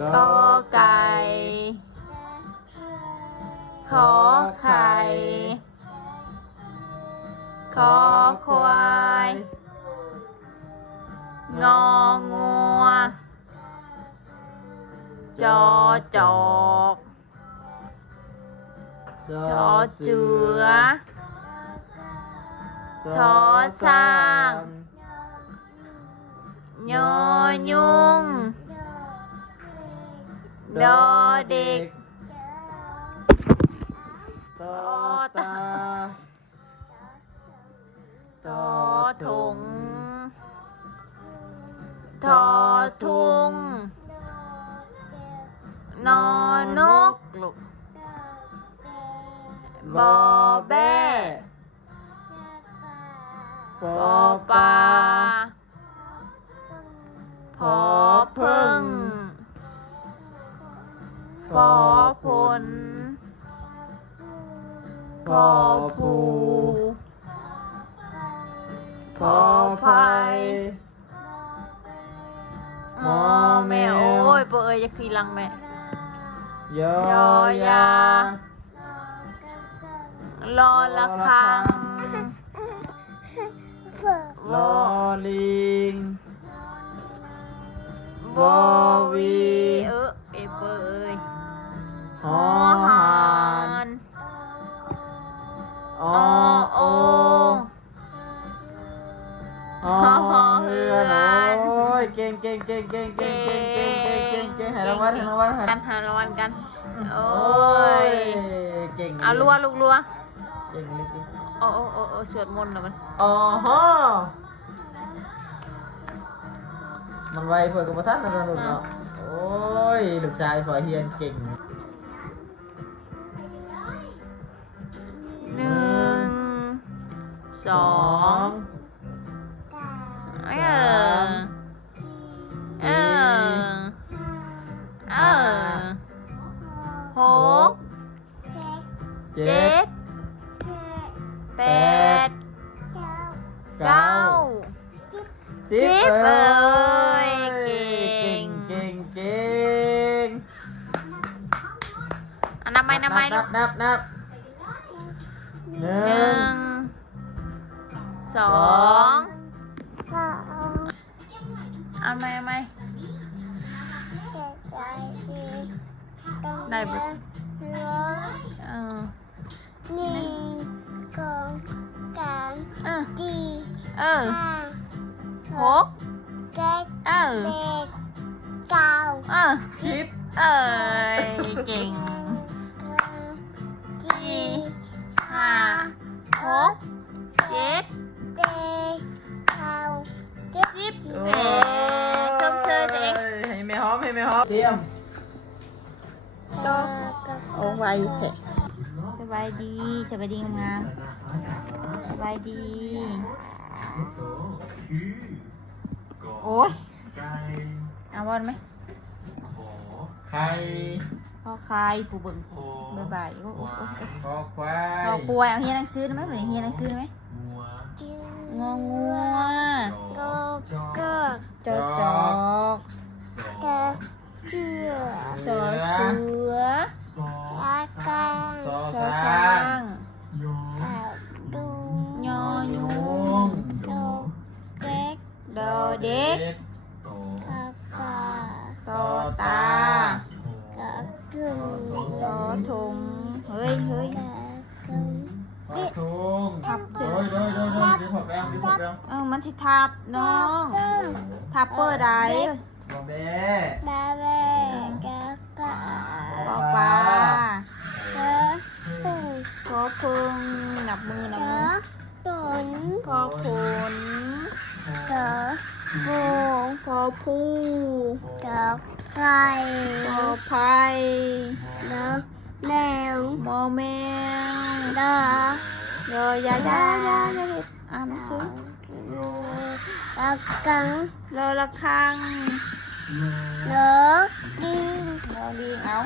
khó khai khó khay, khó khoai ngò ngoa cho trọt cho chứa cho, cho, cho, cho sang nhỏ nhua đô điệt tô ta tô thùng tô thùng no nốt bò bé bò bà, bò bà. ขอผลขอผูขอภัยหมอแม่ โอ้ยเบยจะคีรังแม่ยอยารอละคังรอลิงบอ keng keng keng keng keng keng keng keng keng keng hello war hello war kan hello war kan oi keng a lua lu lua keng li keng o oh o o o suat mon na ban o ho man vai phoi ko thát na ra lu no oi luk sai phoi hien keng สอง,สองก้า9 1บเลยเก่งเก่งเก่งนับไปนับไปนับนับนับหนึ่งสองสาเอาไหมเอาไหมได้ปะหนึ่งสองสามสี ừ hốt ừ cao ừ chip ơi chuyện chi hà hốt chép cao chip xong sơ thì hay mày hóm hay mày hóm tiêm Ô vậy thế Sao vậy đi, sao vậy đi không ngàn Sao đi Ủa Ăn bọn mấy Khai Khó khai phù bừng Bơ bài Khó khoai Khó khoai đang xưa mấy Bởi đang xưa mấy Ngon ngua Cơ Cơ Cơ Cơ Cơ Cơ Cơ Cơ Cơ Cơ Cơ Cơ Cơ Cơ โดเด็กกากาโตตากากุงโตทุงเฮ้ยเฮ้ยกากุงทับเฉยเฮ้ยเฮ้ยเฮ้ยทับเฉยเออมันที่ทับน้องทับเปิดได้บาเบ้บาเบ้กากาปอปาขอคุงหนับมือหนับมือขอคุงกหงพอผู้ดอกไก่พอไผ่ดอกแมวมอแมวดอกโยยายายาอ่านซุดอกกังโลละคังโลลิงโลลิงเอา